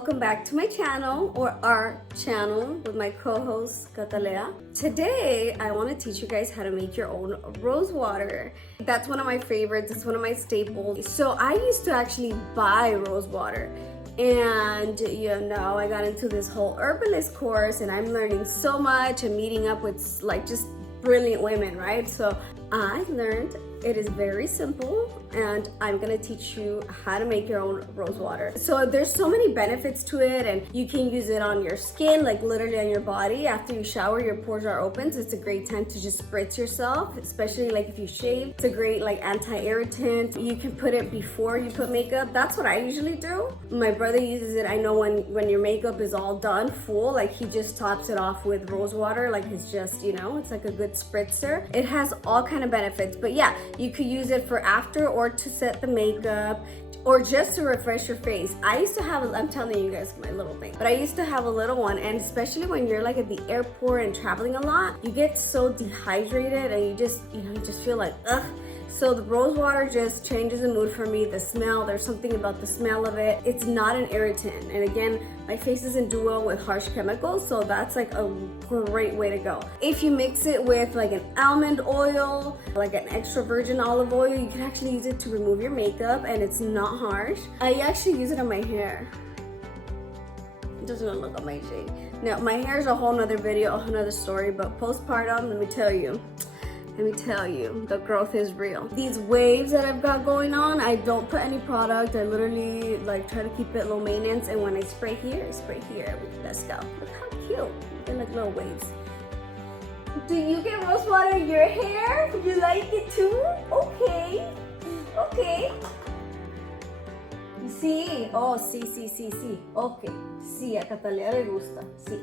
welcome back to my channel, or our channel, with my co-host Catalea. Today I want to teach you guys how to make your own rose water. That's one of my favorites. It's one of my staples. So I used to actually buy rose water, and I got into this whole herbalist course, and I'm learning so much and meeting up with like just brilliant women, right? So I learned it is very simple, and I'm gonna teach you how to make your own rose water. So there's so many benefits to it, and you can use it on your skin, like literally on your body. After you shower, your pores are open, so it's a great time to just spritz yourself, especially like if you shave. It's a great like anti-irritant. You can put it before you put makeup. That's what I usually do. My brother uses it. I know when your makeup is all done full, like he just tops it off with rose water. Like it's just, it's like a good spritzer. It has all kind of benefits, but yeah, you could use it for after, or to set the makeup, or just to refresh your face. I used to have, I'm telling you guys my little thing, but I used to have a little one, and especially when you're like at the airport and traveling a lot, you get so dehydrated and you just feel like, ugh. So the rose water just changes the mood for me. The smell, there's something about the smell of it. It's not an irritant. And again, my face doesn't do well with harsh chemicals, so that's like a great way to go. If you mix it with like an almond oil, like an extra virgin olive oil, you can actually use it to remove your makeup, and it's not harsh. I actually use it on my hair. It doesn't even look on my shade. Now, my hair is a whole nother video, a whole nother story, but postpartum, let me tell you, the growth is real. These waves that I've got going on, I don't put any product. I literally like try to keep it low maintenance, and when I spray here, let's go. Look how cute. They're like little waves. Do you get rose water in your hair? You like it too? Okay. You see? Oh, sí. Okay. Sí, a Catalea le gusta. Sí.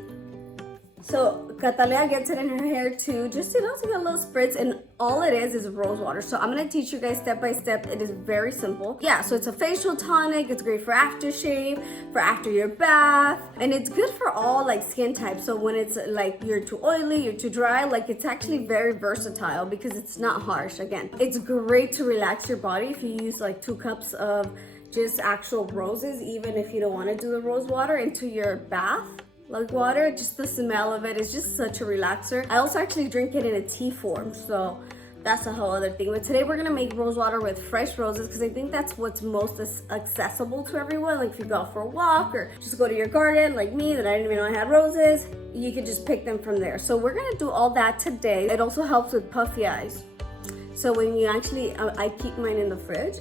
So Catalea gets it in her hair too, just to get a little spritz, and all it is rose water. So I'm gonna teach you guys step by step. It is very simple. Yeah, so it's a facial tonic. It's great for aftershave, for after your bath, and it's good for all like skin types. So when it's like you're too oily, you're too dry, like it's actually very versatile because it's not harsh. Again, it's great to relax your body if you use like 2 cups of just actual roses, even if you don't want to do the rose water, into your bath. Like water, just the smell of it is just such a relaxer. I also actually drink it in a tea form, so that's a whole other thing. But today we're gonna make rose water with fresh roses, because I think that's what's most accessible to everyone. Like if you go out for a walk, or just go to your garden like me, that I didn't even know I had roses, you could just pick them from there. So we're gonna do all that today. It also helps with puffy eyes. So when you actually, I keep mine in the fridge.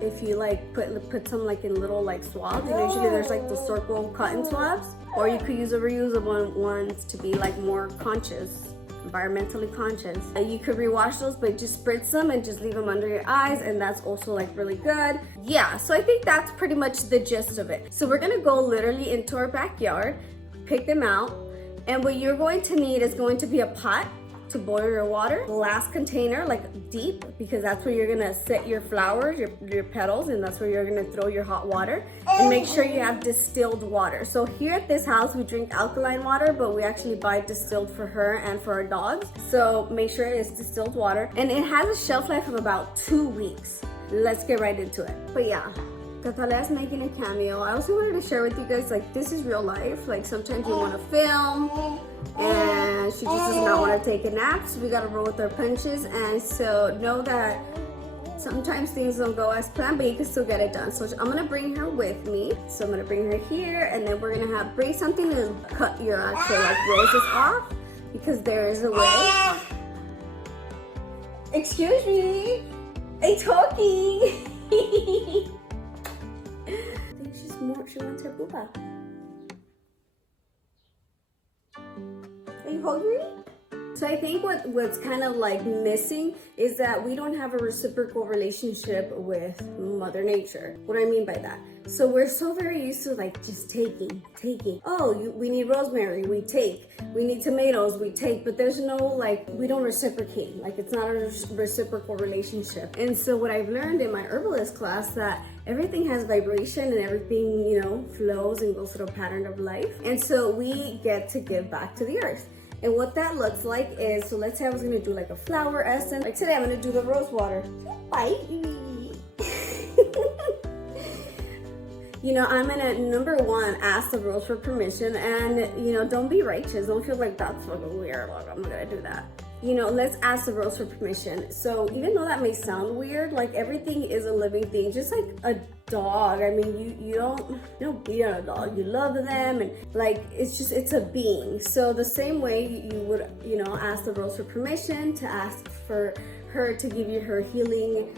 If you like put some like in little like swabs, usually there's like the circle cotton swabs, or you could use the reusable ones to be like more conscious, environmentally conscious. You could rewash those, but just spritz them and just leave them under your eyes, and that's also like really good. Yeah, so I think that's pretty much the gist of it. So we're gonna go literally into our backyard, pick them out, and what you're going to need is going to be a pot to boil your water, glass container, like deep, because that's where you're gonna set your flowers, your petals, and that's where you're gonna throw your hot water. And make sure you have distilled water. So here at this house, we drink alkaline water, but we actually buy distilled for her and for our dogs. So make sure it's distilled water, and it has a shelf life of about 2 weeks. Let's get right into it. But yeah, Catalea's making a cameo. I also wanted to share with you guys, like, this is real life. Like sometimes you want to film, and she just does not want to take a nap, so we gotta roll with our punches. And so know that sometimes things don't go as planned, but you can still get it done. So I'm gonna bring her with me. So I'm gonna bring her here, and then we're gonna bring something to cut your actual like roses off, because there is a way. Excuse me, I'm talking. I think she wants her booba. Are you hungry? So I think what's kind of like missing is that we don't have a reciprocal relationship with Mother Nature. What do I mean by that? So we're so very used to like just taking. Oh, we need rosemary, we take. We need tomatoes, we take. But there's no like, we don't reciprocate. Like it's not a reciprocal relationship. And so what I've learned in my herbalist class, that everything has vibration, and everything, flows and goes through a pattern of life. And so we get to give back to the earth. And what that looks like is, so let's say I was gonna do like a flower essence. Like today I'm gonna do the rose water. Bite me. You know, I'm gonna, number one, ask the rose for permission, and you know, don't be righteous. Don't feel like that's fucking weird. Like, I'm not gonna do that. You know, let's ask the rose for permission. So even though that may sound weird, like everything is a living thing, just like a dog. I mean, you don't beat on a dog. You love them, and like it's a being. So the same way you would, you know, ask the rose for permission to ask for her to give you her healing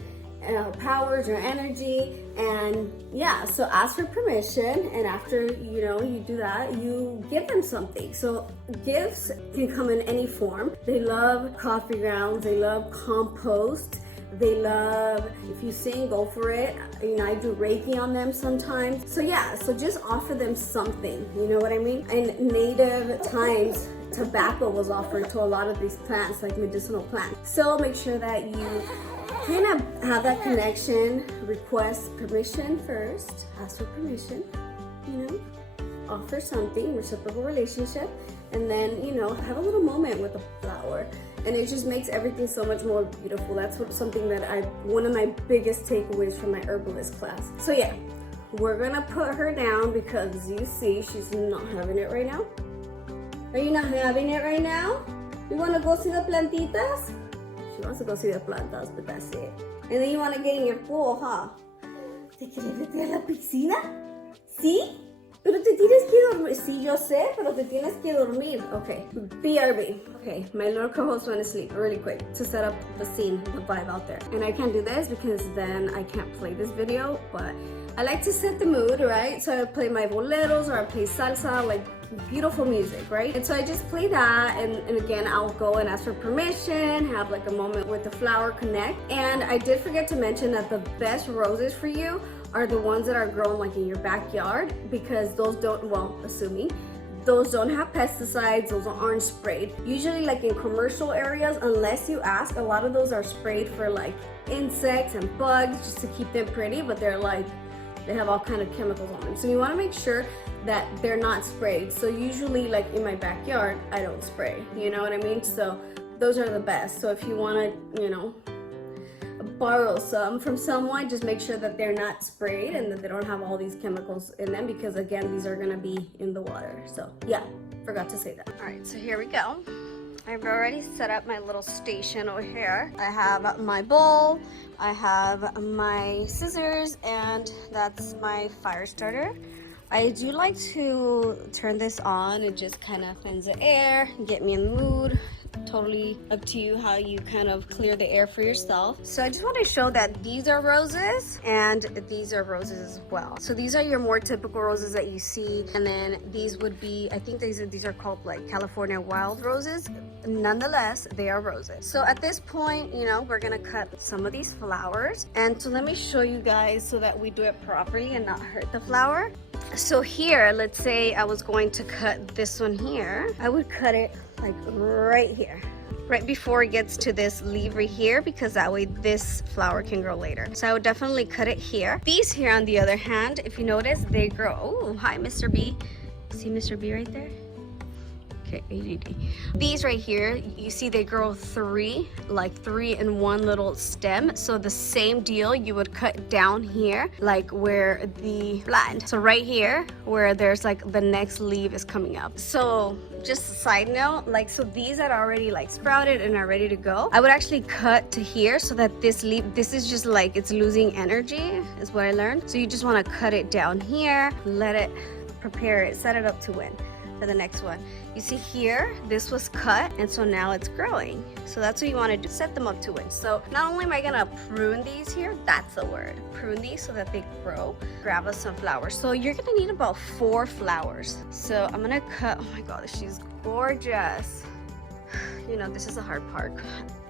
powers or energy. And yeah, so ask for permission, and after you know you do that, you give them something. So gifts can come in any form. They love coffee grounds, they love compost, they love, if you sing, go for it. You know, I do Reiki on them sometimes. So yeah, so just offer them something, you know what I mean? In native times, tobacco was offered to a lot of these plants, like medicinal plants. So make sure that you kind of have that connection, request permission first, ask for permission, you know, offer something, reciprocal relationship, and then, you know, have a little moment with the flower. And it just makes everything so much more beautiful. That's something that one of my biggest takeaways from my herbalist class. So yeah, we're gonna put her down because you see she's not having it right now. Are you not having it right now? You wanna go see the plantitas? She wants to go see the plantas, but that's it. And then you want to get in your pool, huh? ¿Te quieres meter a la piscina? ¿Sí? Pero te tienes que dormir. Sí, yo sé, pero te tienes que dormir. Okay, BRB. Okay, my little co-host went to sleep really quick to set up the scene, the vibe out there. And I can't do this because then I can't play this video, but I like to set the mood, right? So I play my boleros or I play salsa, like beautiful music, right? And so I just play that, and again, I'll go and ask for permission, have like a moment with the flower, connect. And I did forget to mention that the best roses for you are the ones that are grown like in your backyard, because those don't, well, assuming, those don't have pesticides, those aren't sprayed. Usually like in commercial areas, unless you ask, a lot of those are sprayed for like insects and bugs just to keep them pretty, but they're like, they have all kind of chemicals on them. So you want to make sure that they're not sprayed. So usually like in my backyard, I don't spray, you know what I mean? So those are the best. So if you want to, you know, borrow some from someone, just make sure that they're not sprayed and that they don't have all these chemicals in them, because again, these are gonna be in the water. So yeah, forgot to say that. All right, so here we go. I've already set up my little station over here. I have my bowl, I have my scissors, and that's my fire starter. I do like to turn this on and just kind of cleanse the air, get me in the mood. Totally up to you how you kind of clear the air for yourself. So I just want to show that these are roses and these are roses as well. So these are your more typical roses that you see, and then these would be, I think these are called like California wild roses. Nonetheless, they are roses. So at this point, you know, we're gonna cut some of these flowers, and so let me show you guys so that we do it properly and not hurt the flower. So here, let's say I was going to cut this one here. I would cut it like right here, right before it gets to this leaf right here, because that way this flower can grow later. So I would definitely cut it here. These here, on the other hand, if you notice, they grow. Oh, hi, Mr. B. See Mr. B right there? Okay, ADD. These right here, you see they grow three in one little stem. So the same deal, you would cut down here, like where the plant. So right here, where there's like the next leaf is coming up. So just a side note, like, so these that are already like sprouted and are ready to go, I would actually cut to here so that this leaf, this is just like, it's losing energy, is what I learned. So you just want to cut it down here, let it prepare it, set it up to win for the next one. You see here, this was cut, and so now it's growing. So that's what you want to do, set them up to win. So not only am I gonna prune these here, that's the word, prune these so that they grow. Grab us some flowers. So you're gonna need about 4 flowers. So I'm gonna cut, oh my god, she's gorgeous. You know, this is the hard part,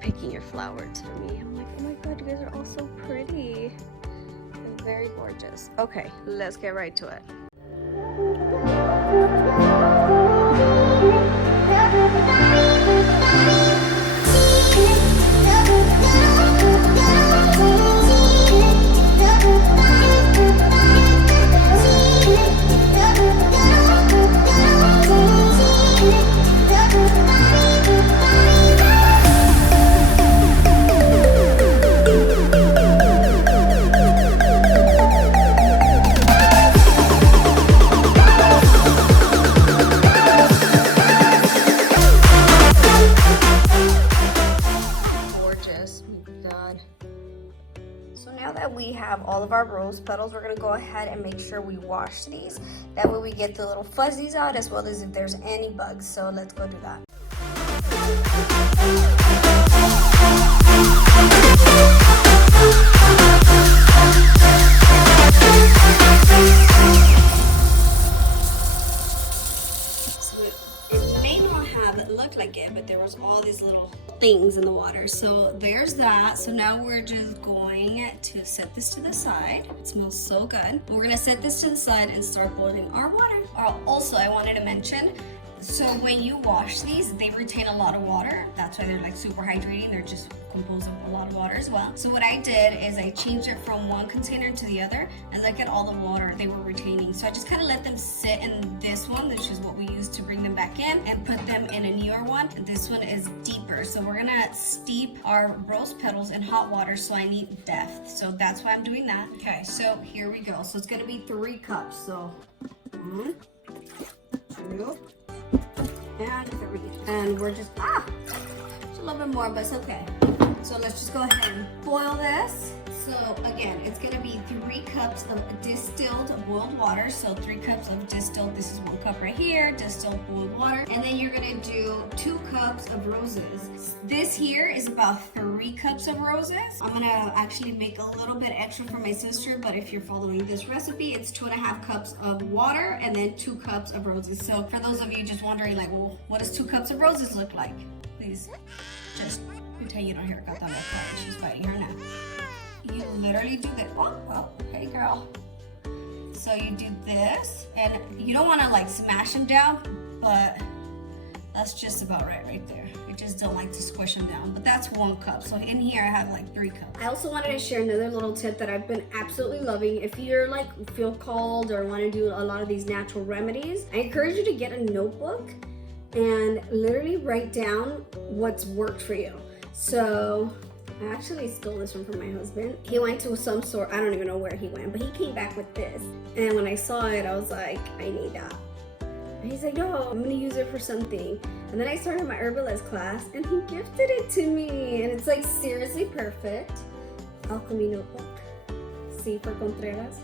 picking your flowers for me. I'm like, oh my god, you guys are all so pretty. They're very gorgeous. Okay, let's get right to it. God. So now that we have all of our rose petals, we're gonna go ahead and make sure we wash these. That way we get the little fuzzies out as well as if there's any bugs. So let's go do that. Like it, but there was all these little things in the water. So there's that. So now we're just going to set this to the side. It smells so good. We're gonna set this to the side and start boiling our water. Also, I wanted to mention, so when you wash these, they retain a lot of water. That's why they're like super hydrating. They're just composed of a lot of water as well. So what I did is I changed it from one container to the other, and look at all the water they were retaining. So I just kind of let them sit in this one, which is what we use to bring them back in, and put them in a newer one. And this one is deeper. So we're gonna steep our rose petals in hot water, so I need depth. So that's why I'm doing that. Okay, so here we go. So it's gonna be 3 cups. So 1, 2, and 3. And we're just, it's a little bit more, but it's okay. So let's just go ahead and boil this. So again, it's gonna be 3 cups of distilled boiled water. So 3 cups of distilled, this is 1 cup right here, distilled boiled water. And then you're gonna do 2 cups of roses. This here is about 3 cups of roses. I'm gonna actually make a little bit extra for my sister, but if you're following this recipe, it's 2.5 cups of water and then 2 cups of roses. So for those of you just wondering like, well, what does 2 cups of roses look like? Please just pretend you don't hear Katana crying. She's fighting her now. You literally do that. Oh, hey girl. So you do this, and you don't want to like smash them down, but that's just about right there. I just don't like to squish them down, but that's 1 cup. So in here I have like 3 cups. I also wanted to share another little tip that I've been absolutely loving. If you're like feel called or want to do a lot of these natural remedies, I encourage you to get a notebook and literally write down what's worked for you. So I actually stole this one from my husband. He went to some store, I don't even know where he went, but he came back with this. And when I saw it, I was like, I need that. And he's like, no, I'm gonna use it for something. And then I started my herbalist class and he gifted it to me. And it's like seriously perfect. Alchemy notebook. C for Contreras.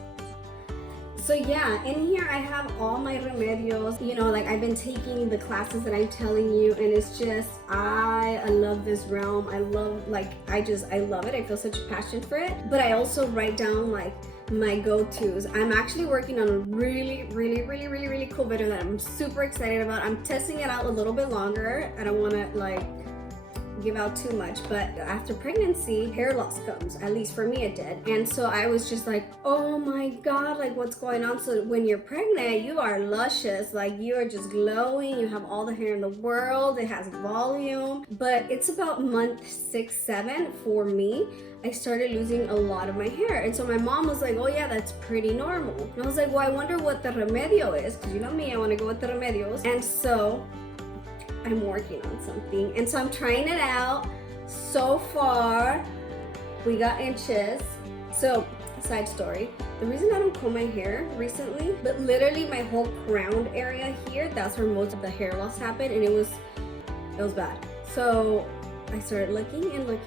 So yeah, in here I have all my remedios. You know, like I've been taking the classes that I'm telling you, and it's just, I love this realm. I love, like, I love it. I feel such a passion for it. But I also write down like my go-tos. I'm actually working on a really cool video that I'm super excited about. I'm testing it out a little bit longer. I don't want to like give out too much, but after pregnancy, hair loss comes. At least for me it did. And so I was just like, oh my god, like what's going on? So when you're pregnant, you are luscious, like you are just glowing, you have all the hair in the world, it has volume. But it's about month 6, 7 for me, I started losing a lot of my hair. And so my mom was like, oh yeah, that's pretty normal. And I was like, well, I wonder what the remedio is, because you know me, I want to go with the remedios. And so I'm working on something, and so I'm trying it out. So far we got inches. So side story, the reason I don't comb my hair recently, but literally my whole crown area here, that's where most of the hair loss happened, and it was bad. So I started looking and I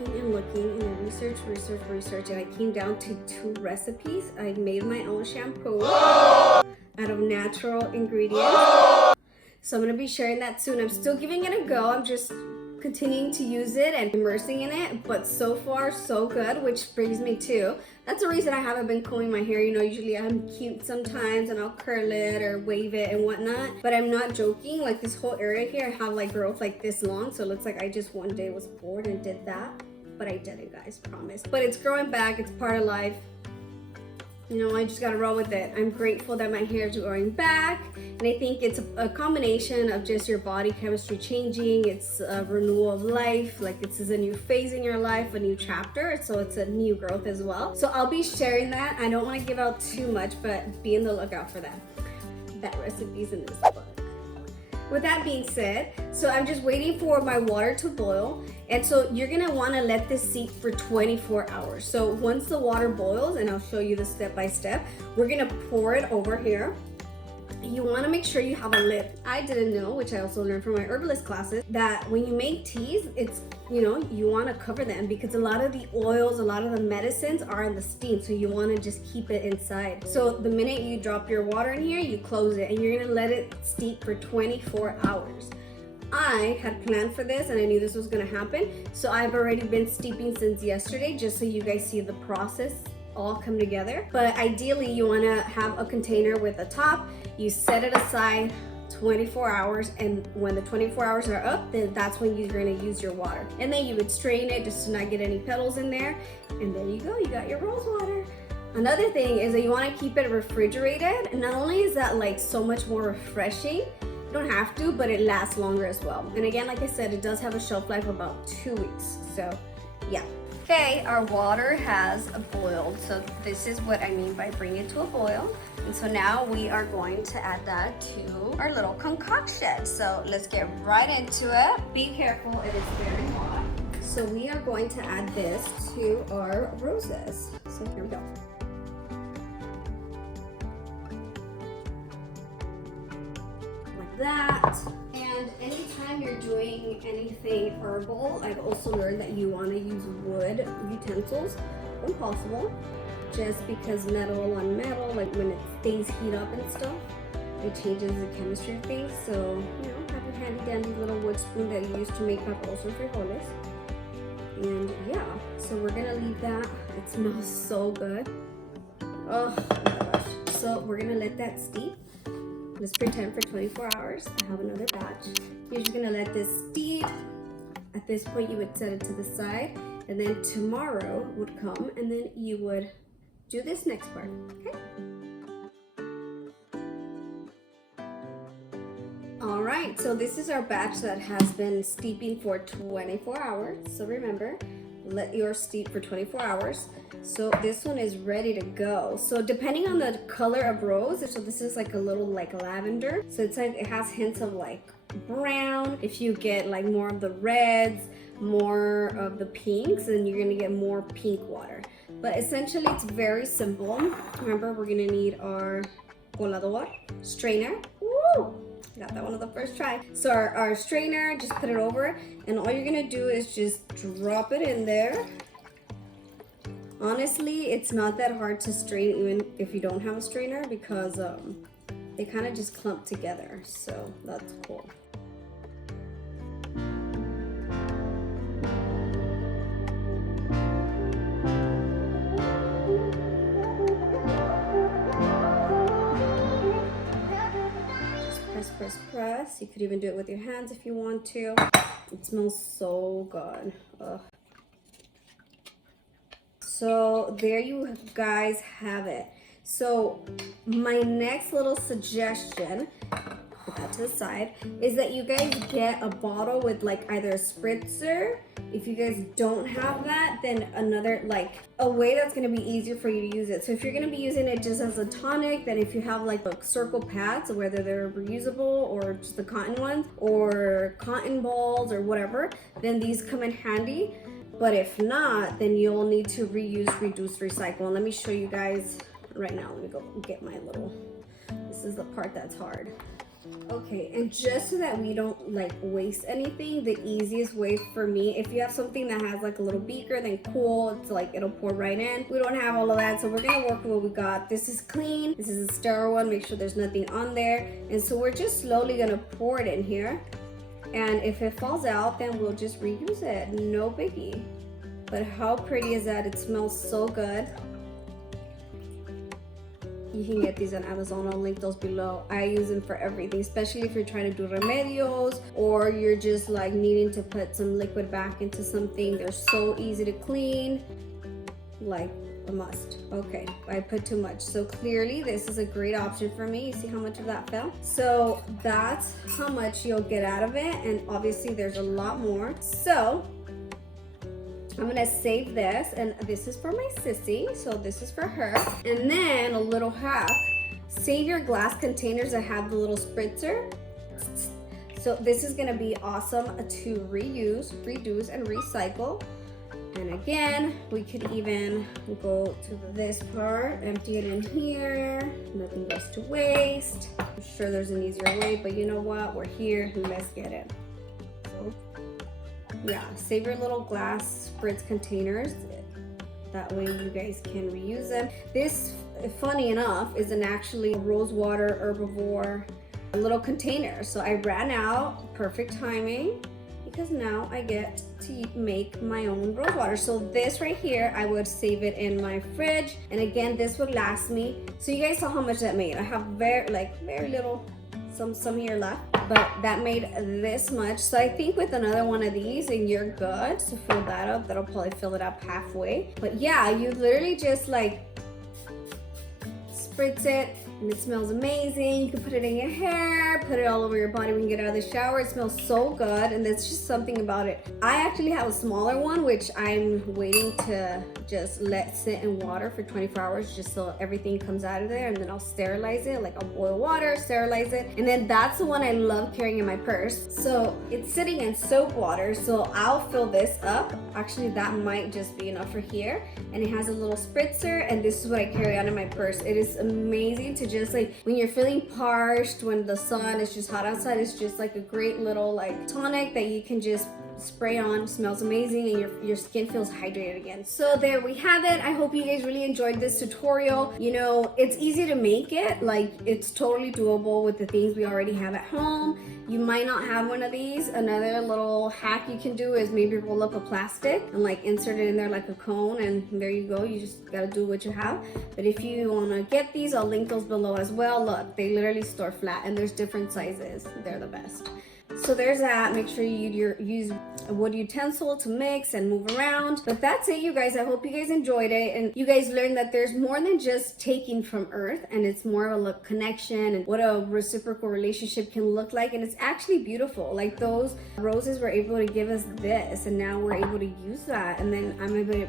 researched, and I came down to 2 recipes. I made my own shampoo out of natural ingredients. So I'm going to be sharing that soon. I'm still giving it a go. I'm just continuing to use it and immersing in it. But so far, so good, which brings me to, that's the reason I haven't been combing my hair. You know, usually I'm cute sometimes and I'll curl it or wave it and whatnot. But I'm not joking. Like this whole area here, I have like growth like this long. So it looks like I just one day was bored and did that. But I didn't, guys, promise. But it's growing back. It's part of life. You know, I just gotta roll with it. I'm grateful that my hair is growing back, and I think it's a combination of just your body chemistry changing. It's a renewal of life, like this is a new phase in your life, a new chapter, so it's a new growth as well. So I'll be sharing that. I don't want to give out too much, but be in the lookout for that. That recipe's in this book. With that being said, so I'm just waiting for my water to boil. And so you're gonna wanna let this seep for 24 hours. So once the water boils, and I'll show you the step by step, we're gonna pour it over here. you want to make sure you have a lid. I didn't know, which I also learned from my herbalist classes, that when you make teas, it's, you know, you want to cover them because a lot of the oils, a lot of the medicines are in the steam, so you want to just keep it inside. So the minute you drop your water in here, you close it and you're going to let it steep for 24 hours. I had planned for this and I knew this was going to happen, so I've already been steeping since yesterday, just so you guys see the process all come together. But ideally you want to have a container with a top. You set it aside 24 hours, and when the 24 hours are up, then that's when you're going to use your water, and then you would strain it just to not get any petals in there, and there you go, you got your rose water. Another thing is that you want to keep it refrigerated, and not only is that like so much more refreshing, you don't have to, but it lasts longer as well. And again, like I said, it does have a shelf life of about 2 weeks, so yeah. Okay, our water has boiled, so this is what I mean by bring it to a boil. And so now we are going to add that to our little concoction. So let's get right into it. Be careful, it is very hot. So we are going to add this to our roses. So here we go. Like that. And anytime you're doing anything herbal, I've also learned that you want to use wood utensils when possible, just because metal on metal, like when it stays heat up and stuff, it changes the chemistry of things. So, you know, have your handy dandy little wood spoon that you use to make up also frijoles. And yeah, so we're gonna leave that. It smells so good. Oh my gosh. So we're gonna let that steep. Let's pretend for 24 hours. I have another batch. You're just gonna let this steep. At this point, you would set it to the side, and then tomorrow would come, and then you would do this next part, okay? All right, so this is our batch that has been steeping for 24 hours. So remember, let yours steep for 24 hours. So this one is ready to go. So depending on the color of rose, so this is like a little like lavender. So it's like, it has hints of like brown. If you get like more of the reds, more of the pinks, then you're gonna get more pink water. But essentially it's very simple. Remember, we're gonna need our colador, strainer. Woo! Got that one on the first try. So our strainer, just put it over, and all you're gonna do is just drop it in there. Honestly, it's not that hard to strain even if you don't have a strainer, because they kind of just clump together, so that's cool. Just press. You could even do it with your hands if you want to. It smells so good. Ugh. So there you guys have it. So my next little suggestion, put that to the side, is that you guys get a bottle with like either a spritzer. If you guys don't have that, then another, like a way that's gonna be easier for you to use it. So if you're gonna be using it just as a tonic, then if you have like circle pads, whether they're reusable or just the cotton ones or cotton balls or whatever, then these come in handy. But if not, then you'll need to reuse, reduce, recycle. And let me show you guys right now. Let me go get my little, this is the part that's hard. Okay, and just so that we don't like waste anything, the easiest way for me, if you have something that has like a little beaker, then cool, it's like it'll pour right in. We don't have all of that, so we're gonna work with what we got. This is clean, this is a sterile one, make sure there's nothing on there. And so we're just slowly gonna pour it in here. And if it falls out, then we'll just reuse it, no biggie. But how pretty is that? It smells so good. You can get these on Amazon, I'll link those below. I use them for everything, especially if you're trying to do remedios or you're just like needing to put some liquid back into something. They're so easy to clean, like a must. Okay, I put too much. So clearly this is a great option for me. You see how much of that fell? So that's how much you'll get out of it. And obviously there's a lot more. So I'm gonna save this, and this is for my sissy, so this is for her. And then a little hack, save your glass containers that have the little spritzer. So this is gonna be awesome to reuse, reduce, and recycle. And again, we could even go to this part, empty it in here, nothing goes to waste. I'm sure there's an easier way, but you know what? We're here, let's get it. So, yeah, save your little glass spritz containers. That way you guys can reuse them. This, funny enough, is an actually rose water herbivore little container. So I ran out, perfect timing, because now I get to make my own rose water. So this right here, I would save it in my fridge. And again, this would last me. So you guys saw how much that made. I have very little, some here left, but that made this much. So I think with another one of these and you're good to fill that up, that'll probably fill it up halfway. But yeah, you literally just like spritz it and it smells amazing. You can put it in your hair, put it all over your body when you get out of the shower. It smells so good, and there's just something about it. I actually have a smaller one, which I'm waiting to just let sit in water for 24 hours just so everything comes out of there, and then I'll sterilize it. Like I'll boil water, sterilize it, and then that's the one I love carrying in my purse. So it's sitting in soap water, so I'll fill this up. Actually, that might just be enough for here, and it has a little spritzer, and this is what I carry on in my purse. It is amazing to just like when you're feeling parched, when the sun is just hot outside, it's just like a great little like tonic that you can just spray on. Smells amazing, and your skin feels hydrated again. So there we have it. I hope you guys really enjoyed this tutorial. You know, it's easy to make it, like it's totally doable with the things we already have at home. You might not have one of these. Another little hack you can do is maybe roll up a plastic and like insert it in there like a cone, and there you go. You just gotta do what you have. But if you wanna get these, I'll link those below as well. Look, they literally store flat, and there's different sizes. They're the best. So there's that. Make sure you use a wood utensil to mix and move around. But that's it, you guys. I hope you guys enjoyed it, and you guys learned that there's more than just taking from Earth, and it's more of a connection and what a reciprocal relationship can look like. And it's actually beautiful. Like those roses were able to give us this, and now we're able to use that, and then I'm able to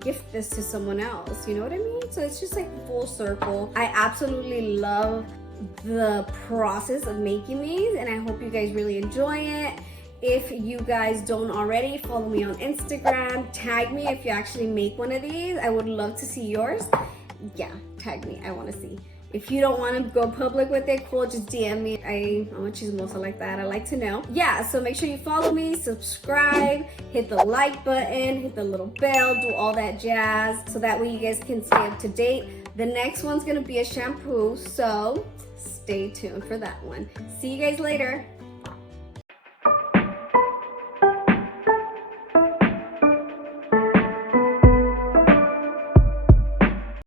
gift this to someone else. You know what I mean? So it's just like full circle. I absolutely love the process of making these, and I hope you guys really enjoy it. If you guys don't already, follow me on Instagram. Tag me if you actually make one of these. I would love to see yours. Yeah, tag me. I want to see. If you don't want to go public with it, cool, just DM me. I'm a chismosa like that. I like to know. Yeah, so make sure you follow me, subscribe, hit the like button, hit the little bell, do all that jazz, so that way you guys can stay up to date. The next one's gonna be a shampoo, so stay tuned for that one. See you guys later.